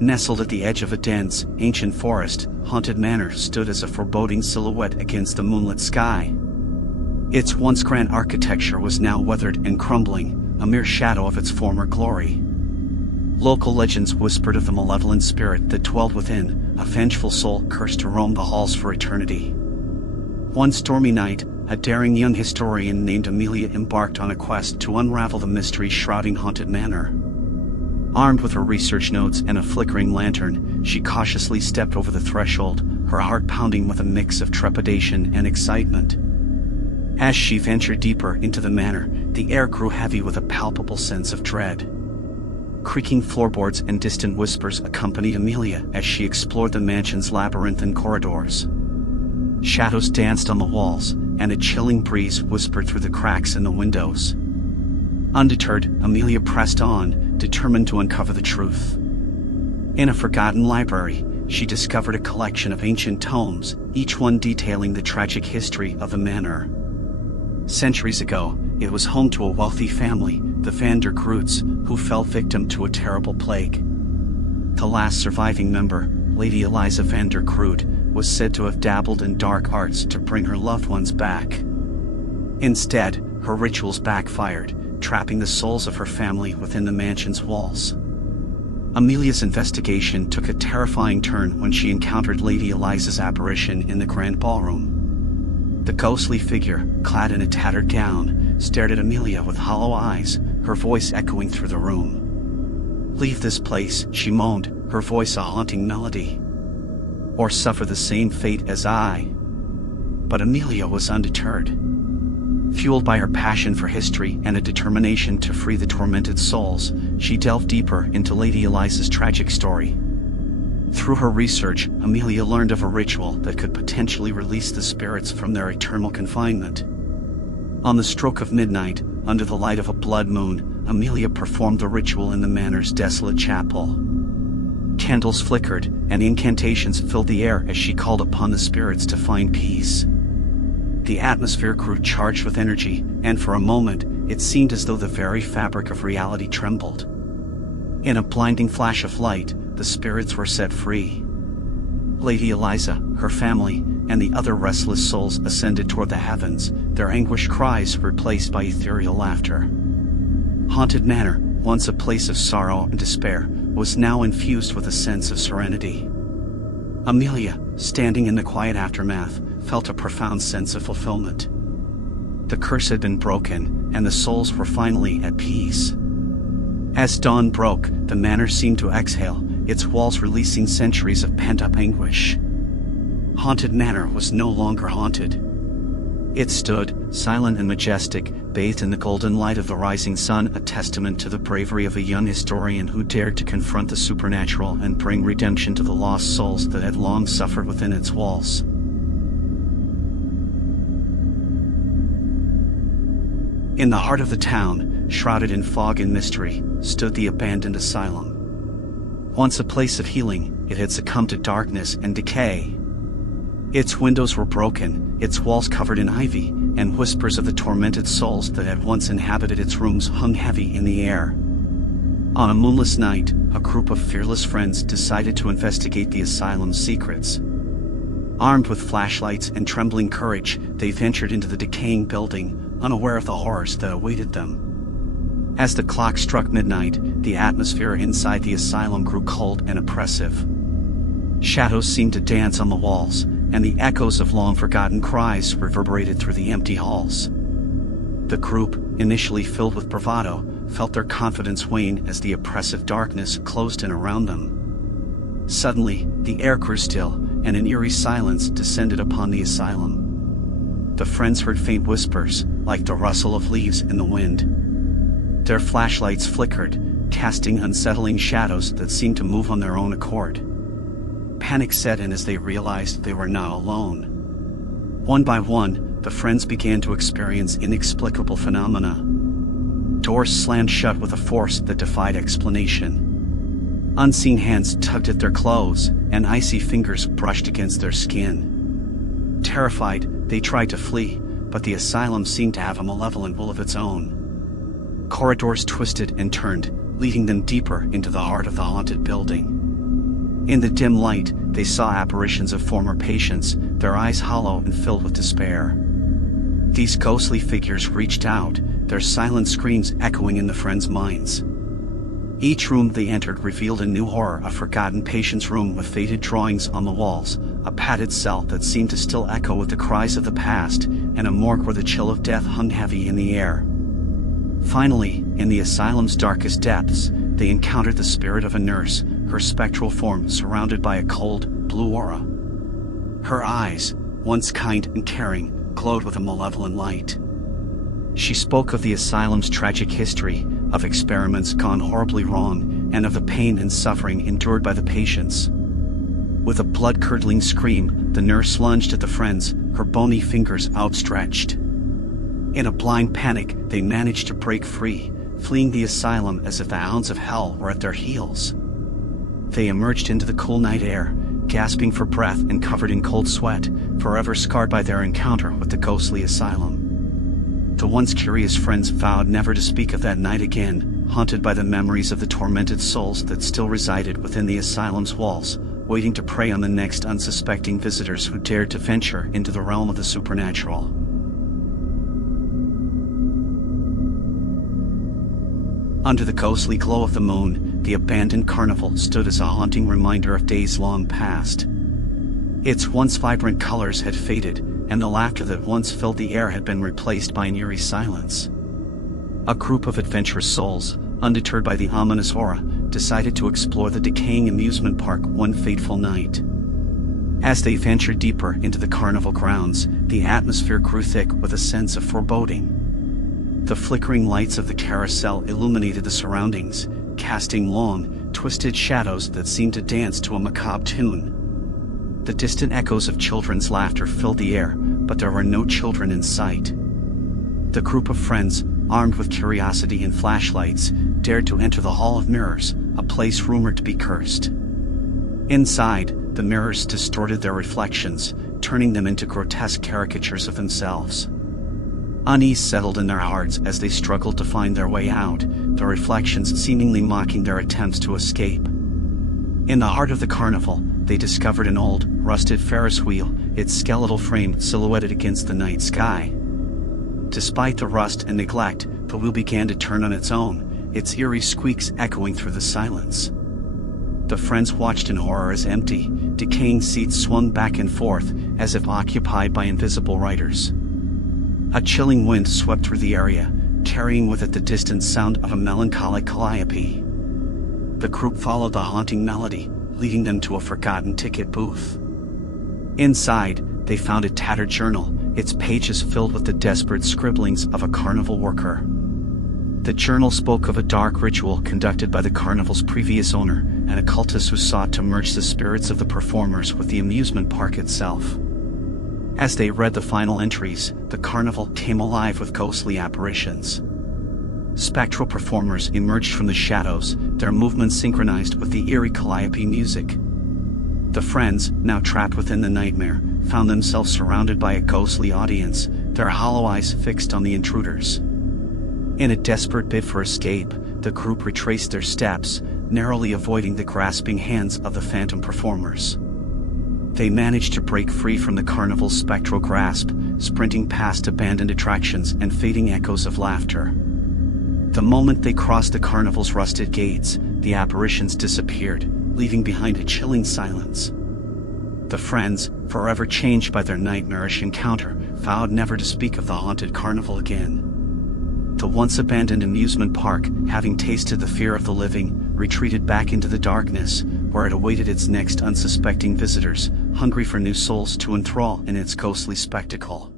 Nestled at the edge of a dense, ancient forest, Haunted Manor stood as a foreboding silhouette against the moonlit sky. Its once grand architecture was now weathered and crumbling, a mere shadow of its former glory. Local legends whispered of the malevolent spirit that dwelled within, a vengeful soul cursed to roam the halls for eternity. One stormy night, a daring young historian named Amelia embarked on a quest to unravel the mystery shrouding Haunted Manor. Armed with her research notes and a flickering lantern, she cautiously stepped over the threshold, her heart pounding with a mix of trepidation and excitement. As she ventured deeper into the manor, the air grew heavy with a palpable sense of dread. Creaking floorboards and distant whispers accompanied Amelia as she explored the mansion's labyrinthine corridors. Shadows danced on the walls, and a chilling breeze whispered through the cracks in the windows. Undeterred, Amelia pressed on, determined to uncover the truth. In a forgotten library, she discovered a collection of ancient tomes, each one detailing the tragic history of the manor. Centuries ago, it was home to a wealthy family, the Van der Groots, who fell victim to a terrible plague. The last surviving member, Lady Eliza Van der Groot, was said to have dabbled in dark arts to bring her loved ones back. Instead, her rituals backfired, trapping the souls of her family within the mansion's walls. Amelia's investigation took a terrifying turn when she encountered Lady Eliza's apparition in the grand ballroom. The ghostly figure, clad in a tattered gown, stared at Amelia with hollow eyes, her voice echoing through the room. "Leave this place," she moaned, her voice a haunting melody. "Or suffer the same fate as I." But Amelia was undeterred. Fueled by her passion for history and a determination to free the tormented souls, she delved deeper into Lady Eliza's tragic story. Through her research, Amelia learned of a ritual that could potentially release the spirits from their eternal confinement. On the stroke of midnight, under the light of a blood moon, Amelia performed the ritual in the manor's desolate chapel. Candles flickered, and incantations filled the air as she called upon the spirits to find peace. The atmosphere grew charged with energy, and for a moment, it seemed as though the very fabric of reality trembled. In a blinding flash of light, the spirits were set free. Lady Eliza, her family, and the other restless souls ascended toward the heavens, their anguished cries replaced by ethereal laughter. Haunted Manor, once a place of sorrow and despair, was now infused with a sense of serenity. Amelia, standing in the quiet aftermath, felt a profound sense of fulfillment. The curse had been broken, and the souls were finally at peace. As dawn broke, the manor seemed to exhale, its walls releasing centuries of pent-up anguish. Haunted Manor was no longer haunted. It stood, silent and majestic, bathed in the golden light of the rising sun, a testament to the bravery of a young historian who dared to confront the supernatural and bring redemption to the lost souls that had long suffered within its walls. In the heart of the town, shrouded in fog and mystery, stood the abandoned asylum. Once a place of healing, it had succumbed to darkness and decay. Its windows were broken, its walls covered in ivy, and whispers of the tormented souls that had once inhabited its rooms hung heavy in the air. On a moonless night, a group of fearless friends decided to investigate the asylum's secrets. Armed with flashlights and trembling courage, they ventured into the decaying building, unaware of the horrors that awaited them. As the clock struck midnight, the atmosphere inside the asylum grew cold and oppressive. Shadows seemed to dance on the walls, and the echoes of long-forgotten cries reverberated through the empty halls. The group, initially filled with bravado, felt their confidence wane as the oppressive darkness closed in around them. Suddenly, the air grew still, and an eerie silence descended upon the asylum. The friends heard faint whispers, like the rustle of leaves in the wind. Their flashlights flickered, casting unsettling shadows that seemed to move on their own accord. Panic set in as they realized they were not alone. One by one, the friends began to experience inexplicable phenomena. Doors slammed shut with a force that defied explanation. Unseen hands tugged at their clothes, and icy fingers brushed against their skin. Terrified, they tried to flee, but the asylum seemed to have a malevolent will of its own. Corridors twisted and turned, leading them deeper into the heart of the haunted building. In the dim light, they saw apparitions of former patients, their eyes hollow and filled with despair. These ghostly figures reached out, their silent screams echoing in the friends' minds. Each room they entered revealed a new horror: a forgotten patient's room with faded drawings on the walls, a padded cell that seemed to still echo with the cries of the past, and a morgue where the chill of death hung heavy in the air. Finally, in the asylum's darkest depths, they encountered the spirit of a nurse, her spectral form surrounded by a cold, blue aura. Her eyes, once kind and caring, glowed with a malevolent light. She spoke of the asylum's tragic history, of experiments gone horribly wrong, and of the pain and suffering endured by the patients. With a blood-curdling scream, the nurse lunged at the friends, her bony fingers outstretched. In a blind panic, they managed to break free, fleeing the asylum as if the hounds of hell were at their heels. They emerged into the cool night air, gasping for breath and covered in cold sweat, forever scarred by their encounter with the ghostly asylum. The once curious friends vowed never to speak of that night again, haunted by the memories of the tormented souls that still resided within the asylum's walls, waiting to prey on the next unsuspecting visitors who dared to venture into the realm of the supernatural. Under the ghostly glow of the moon, the abandoned carnival stood as a haunting reminder of days long past. Its once vibrant colors had faded, and the laughter that once filled the air had been replaced by an eerie silence. A group of adventurous souls, undeterred by the ominous aura, decided to explore the decaying amusement park one fateful night. As they ventured deeper into the carnival grounds, the atmosphere grew thick with a sense of foreboding. The flickering lights of the carousel illuminated the surroundings, casting long, twisted shadows that seemed to dance to a macabre tune. The distant echoes of children's laughter filled the air, but there were no children in sight. The group of friends, armed with curiosity and flashlights, dared to enter the Hall of Mirrors, a place rumored to be cursed. Inside, the mirrors distorted their reflections, turning them into grotesque caricatures of themselves. Unease settled in their hearts as they struggled to find their way out, the reflections seemingly mocking their attempts to escape. In the heart of the carnival, they discovered an old, rusted Ferris wheel, its skeletal frame silhouetted against the night sky. Despite the rust and neglect, the wheel began to turn on its own, its eerie squeaks echoing through the silence. The friends watched in horror as empty, decaying seats swung back and forth, as if occupied by invisible riders. A chilling wind swept through the area, carrying with it the distant sound of a melancholic calliope. The group followed the haunting melody, leading them to a forgotten ticket booth. Inside, they found a tattered journal, its pages filled with the desperate scribblings of a carnival worker. The journal spoke of a dark ritual conducted by the carnival's previous owner, an occultist who sought to merge the spirits of the performers with the amusement park itself. As they read the final entries, the carnival came alive with ghostly apparitions. Spectral performers emerged from the shadows, their movements synchronized with the eerie calliope music. The friends, now trapped within the nightmare, found themselves surrounded by a ghostly audience, their hollow eyes fixed on the intruders. In a desperate bid for escape, the group retraced their steps, narrowly avoiding the grasping hands of the phantom performers. They managed to break free from the carnival's spectral grasp, sprinting past abandoned attractions and fading echoes of laughter. The moment they crossed the carnival's rusted gates, the apparitions disappeared, leaving behind a chilling silence. The friends, forever changed by their nightmarish encounter, vowed never to speak of the haunted carnival again. The once abandoned amusement park, having tasted the fear of the living, retreated back into the darkness, where it awaited its next unsuspecting visitors, hungry for new souls to enthrall in its ghostly spectacle.